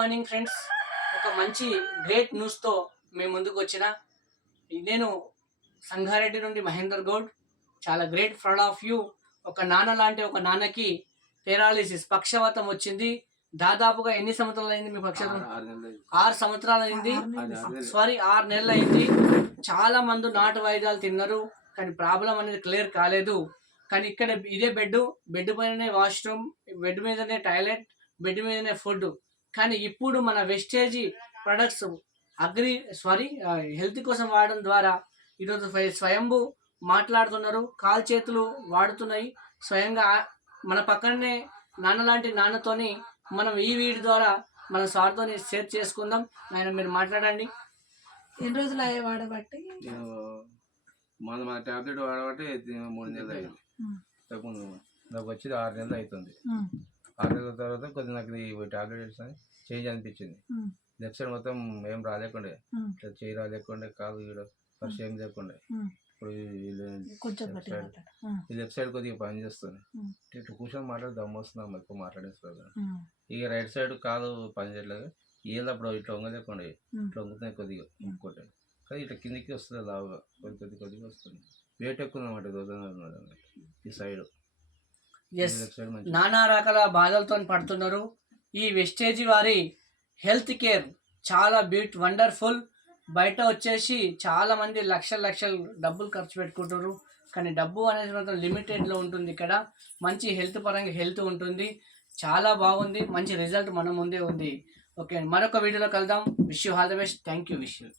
Morning friends. ఒక మంచి great న్యూస్తో మేము ముందుకు వచ్చిన నేను సంగారెడ్డి నుండి మహేందర్ గౌడ్. చాలా గ్రేట్ ప్రౌడ్ ఆఫ్ యూ. ఒక నాన్న లాంటి ఒక నాన్నకి పెరాలిసిస్ పక్షవాతం వచ్చింది. దాదాపుగా ఎన్ని సంవత్సరాలు అయింది మీ పక్షవాతం? 6 సంవత్సరాలు అయింది. 6 నెలలు అయింది. చాలా మంది నాటు వైద్యాలు తిన్నారు, కానీ ప్రాబ్లం అనేది క్లియర్ కాలేదు. కానీ ఇక్కడ ఇదే బెడ్ పైననే వాష్రూమ్, బెడ్ మీదనే టాయిలెట్, బెడ్ మీదనే ఫుడ్. కానీ ఇప్పుడు మన వెస్టేజీ ప్రొడక్ట్స్ హెల్త్ కోసం వాడడం ద్వారా ఈరోజు స్వయంభూ మాట్లాడుతున్నారు, కాలు చేతులు వాడుతున్నాయి. స్వయంగా మన పక్కనే నాన్న లాంటి నాన్నతోని మనం ఈ వీడియో ద్వారా మన సార్తో షేర్ చేసుకుందాం. ఆయన మీరు మాట్లాడండి. ఎన్ని రోజులు అయ్యే వాడబట్టి? మన టాబ్లెట్ వాడబట్టి 3 నెలలు అయింది. ఇంతకుముందు నాకు వచ్చి 6 నెలలు అవుతుంది. 6 నెలల తర్వాత కొద్దిగా నాకు ఈ టాబ్లెట్ వేసుకొని చేంజ్ అనిపించింది. లెఫ్ట్ సైడ్ మొత్తం ఏం రాలేకుండే, చేయి రాలేకుండే, కాలు కూడా ఫస్ట్ ఏం లేకుండే. ఇప్పుడు ఈ లెఫ్ట్ సైడ్ కొద్దిగా పని చేస్తుంది. ఇట్లా కూర్చొని మాట్లాడి దమ్ము వస్తున్నాం, ఎక్కువ మాట్లాడేస్తుంది. ఇక రైట్ సైడ్ కాలు పని చేయట్లేదు. అప్పుడు ఇట్లా వంగలేకుండే, ఇట్లా వంగుతున్నాయి కొద్దిగా ఇంకోటి. కానీ ఇట్లా కిందికి వస్తుంది, లావుగా కొద్దిగా వస్తుంది. వెయిట్ ఎక్కువ అన్నమాట రోజు ఈ సైడ్. నానా రకాల బాధలతో పడుతున్నారు. ఈ వెస్టేజీ వారి హెల్త్ కేర్ చాలా వండర్ఫుల్. బయట వచ్చేసి చాలా మంది లక్షలు డబ్బులు ఖర్చు పెట్టుకుంటారు, కానీ డబ్బు అనేది మాత్రం లిమిటెడ్లో ఉంటుంది. ఇక్కడ మంచి హెల్త్ పరంగా హెల్త్ ఉంటుంది. చాలా బాగుంది, మంచి రిజల్ట్ మన ముందే ఉంది. ఓకే, మరొక వీడియోలో కలుద్దాం. Wish you all the best. Thank you. Wish you.